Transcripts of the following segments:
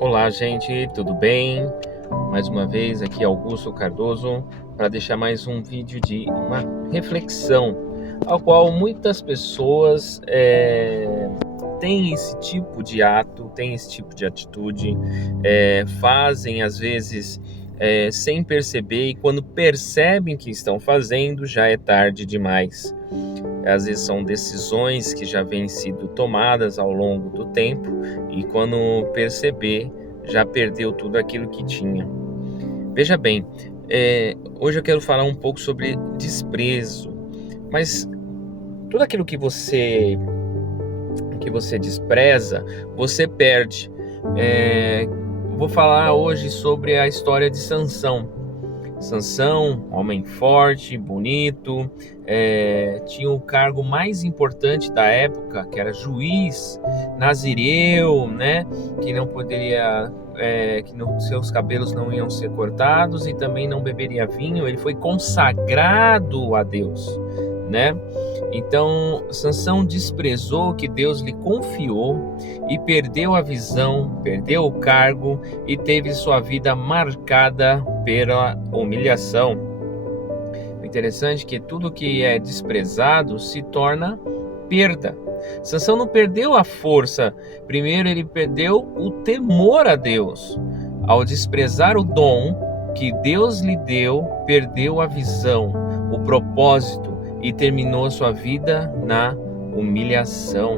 Olá, gente, tudo bem? Mais uma vez aqui Augusto Cardoso para deixar mais um vídeo de uma reflexão, ao qual muitas pessoas têm esse tipo de ato, têm esse tipo de atitude, fazem às vezes sem perceber, e quando percebem que estão fazendo já é tarde demais. Às vezes são decisões que já vêm sido tomadas ao longo do tempo e quando perceber, já perdeu tudo aquilo que tinha. Veja bem, hoje eu quero falar um pouco sobre desprezo, mas tudo aquilo que você despreza, você perde. Vou falar hoje sobre a história de Sansão. Sansão, homem forte, bonito, tinha o cargo mais importante da época, que era juiz, nazireu, né? Que não poderia, seus cabelos não iam ser cortados e também não beberia vinho. Ele foi consagrado a Deus, né? Então, Sansão desprezou o que Deus lhe confiou e perdeu a visão, perdeu o cargo e teve sua vida marcada pela humilhação. O interessante é que tudo que é desprezado se torna perda. Sansão não perdeu a força, primeiro ele perdeu o temor a Deus. Ao desprezar o dom que Deus lhe deu, perdeu a visão, o propósito e terminou sua vida na humilhação.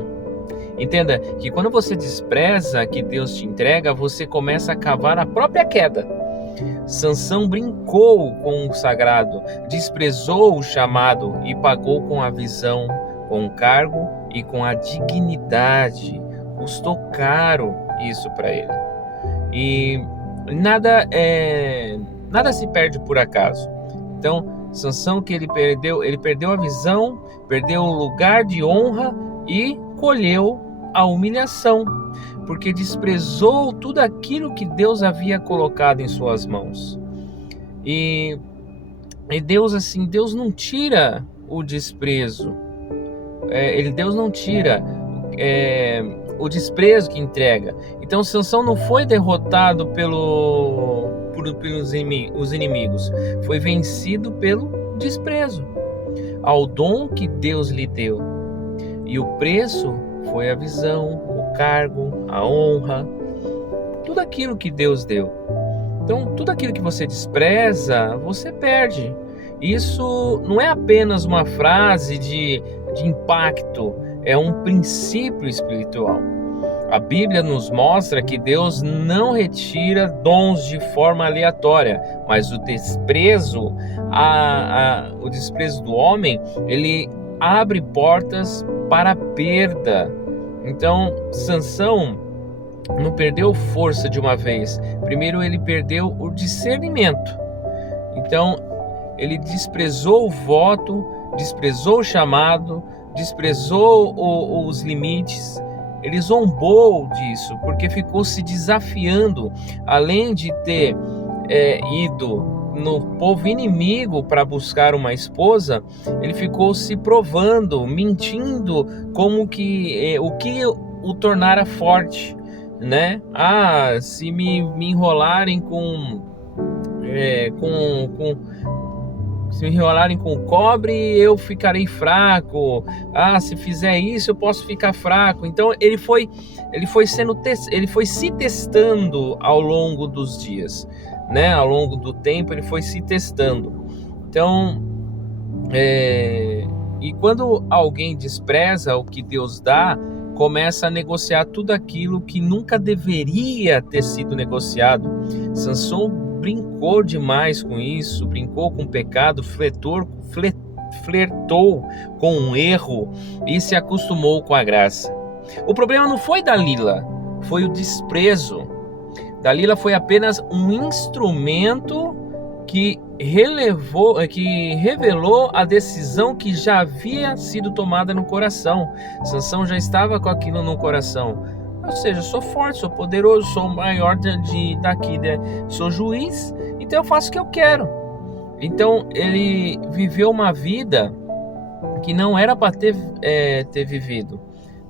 Entenda que quando você despreza que Deus te entrega, você começa a cavar a própria queda. Sansão brincou com o sagrado, desprezou o chamado e pagou com a visão, com o cargo e com a dignidade. Custou caro isso para ele. E nada se perde por acaso. Então, Sansão, que ele perdeu a visão, perdeu o lugar de honra e colheu a humilhação, porque desprezou tudo aquilo que Deus havia colocado em suas mãos. E Deus não tira o desprezo, Deus não tira o desprezo que entrega. Então Sansão não foi derrotado pelos inimigos, foi vencido pelo desprezo ao dom que Deus lhe deu. E o preço foi a visão, o cargo, a honra, tudo aquilo que Deus deu. Então, tudo aquilo que você despreza, você perde. Isso não é apenas uma frase de impacto, é um princípio espiritual. A Bíblia nos mostra que Deus não retira dons de forma aleatória, mas o desprezo, o desprezo do homem, ele abre portas para a perda. Então, Sansão não perdeu força de uma vez. Primeiro, ele perdeu o discernimento. Então, ele desprezou o voto, desprezou o chamado, desprezou os limites. Ele zombou disso, porque ficou se desafiando. Além de ter ido no povo inimigo para buscar uma esposa, ele ficou se provando, mentindo, como que o que o tornara forte, né? Se me enrolarem se me enrolarem com cobre, eu ficarei fraco. Se fizer isso, eu posso ficar fraco. Então ele foi se testando ao longo dos dias, né? Ao longo do tempo ele foi se testando. Então, e quando alguém despreza o que Deus dá, começa a negociar tudo aquilo que nunca deveria ter sido negociado. Sansão brincou demais com isso, brincou com o pecado, flertou com um erro e se acostumou com a graça. O problema não foi Dalila, foi o desprezo. Dalila foi apenas um instrumento que revelou a decisão que já havia sido tomada no coração. Sansão já estava com aquilo no coração. Ou seja, sou forte, sou poderoso, sou o maior daqui, né? Sou juiz, então eu faço o que eu quero. Então ele viveu uma vida que não era para ter vivido,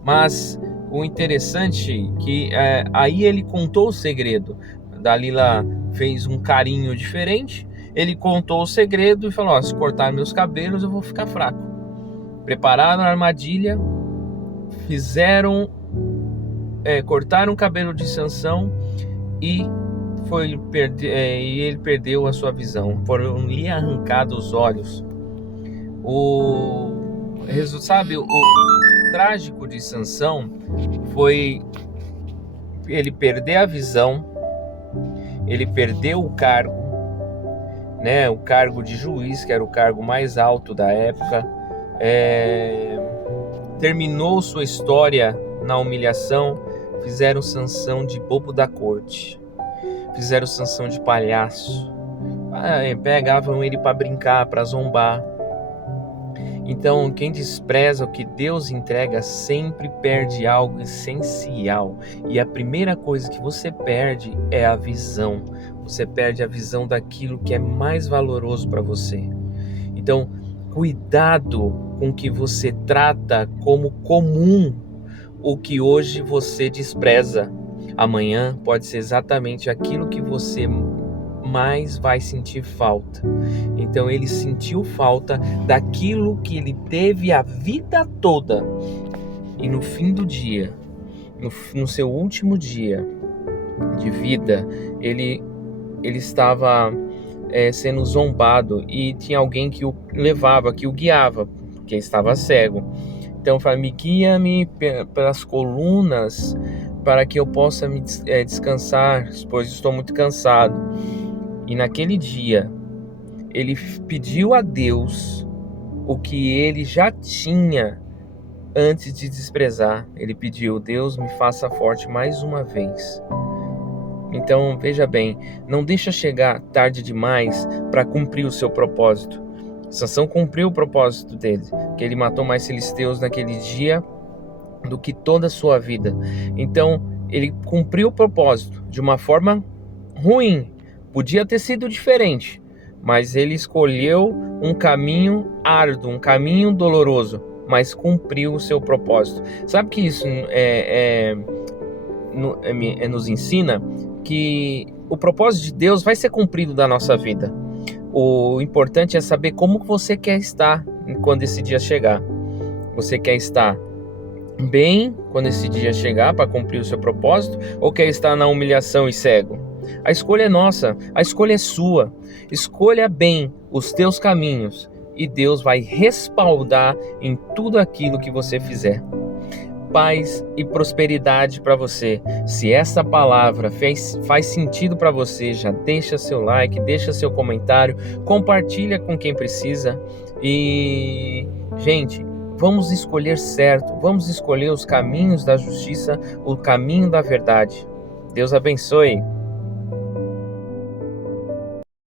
mas o interessante que aí ele contou o segredo. Dalila fez um carinho diferente, ele contou o segredo e falou: se cortar meus cabelos eu vou ficar fraco. Prepararam a armadilha, cortaram o cabelo de Sansão e ele perdeu a sua visão. Foram lhe arrancados os olhos. O trágico de Sansão foi ele perder a visão, ele perdeu o cargo, né? O cargo de juiz, que era o cargo mais alto da época. Terminou sua história na humilhação. Fizeram Sansão de bobo da corte, fizeram Sansão de palhaço, pegavam ele para brincar, para zombar. Então, quem despreza o que Deus entrega sempre perde algo essencial. E a primeira coisa que você perde é a visão. Você perde a visão daquilo que é mais valoroso para você. Então, cuidado com o que você trata como comum. O que hoje você despreza, amanhã pode ser exatamente aquilo que você mais vai sentir falta. Então ele sentiu falta daquilo que ele teve a vida toda. E no fim do dia, no seu último dia de vida, ele estava sendo zombado e tinha alguém que o levava, que o guiava, porque estava cego. Então fala: me guia-me pelas colunas para que eu possa me descansar, pois estou muito cansado. E naquele dia, ele pediu a Deus o que ele já tinha antes de desprezar. Ele pediu: Deus, me faça forte mais uma vez. Então, veja bem, não deixa chegar tarde demais para cumprir o seu propósito. Sansão cumpriu o propósito dele, que ele matou mais filisteus naquele dia do que toda a sua vida. Então, ele cumpriu o propósito de uma forma ruim. Podia ter sido diferente, mas ele escolheu um caminho árduo, um caminho doloroso, mas cumpriu o seu propósito. Sabe que isso nos ensina que o propósito de Deus vai ser cumprido na nossa vida. O importante é saber como você quer estar quando esse dia chegar. Você quer estar bem quando esse dia chegar para cumprir o seu propósito, ou quer estar na humilhação e cego? A escolha é nossa, a escolha é sua. Escolha bem os teus caminhos e Deus vai respaldar em tudo aquilo que você fizer. Paz e prosperidade para você. Se essa palavra faz sentido para você, já deixa seu like, deixa seu comentário, compartilha com quem precisa. E, gente, vamos escolher certo, vamos escolher os caminhos da justiça, o caminho da verdade. Deus abençoe.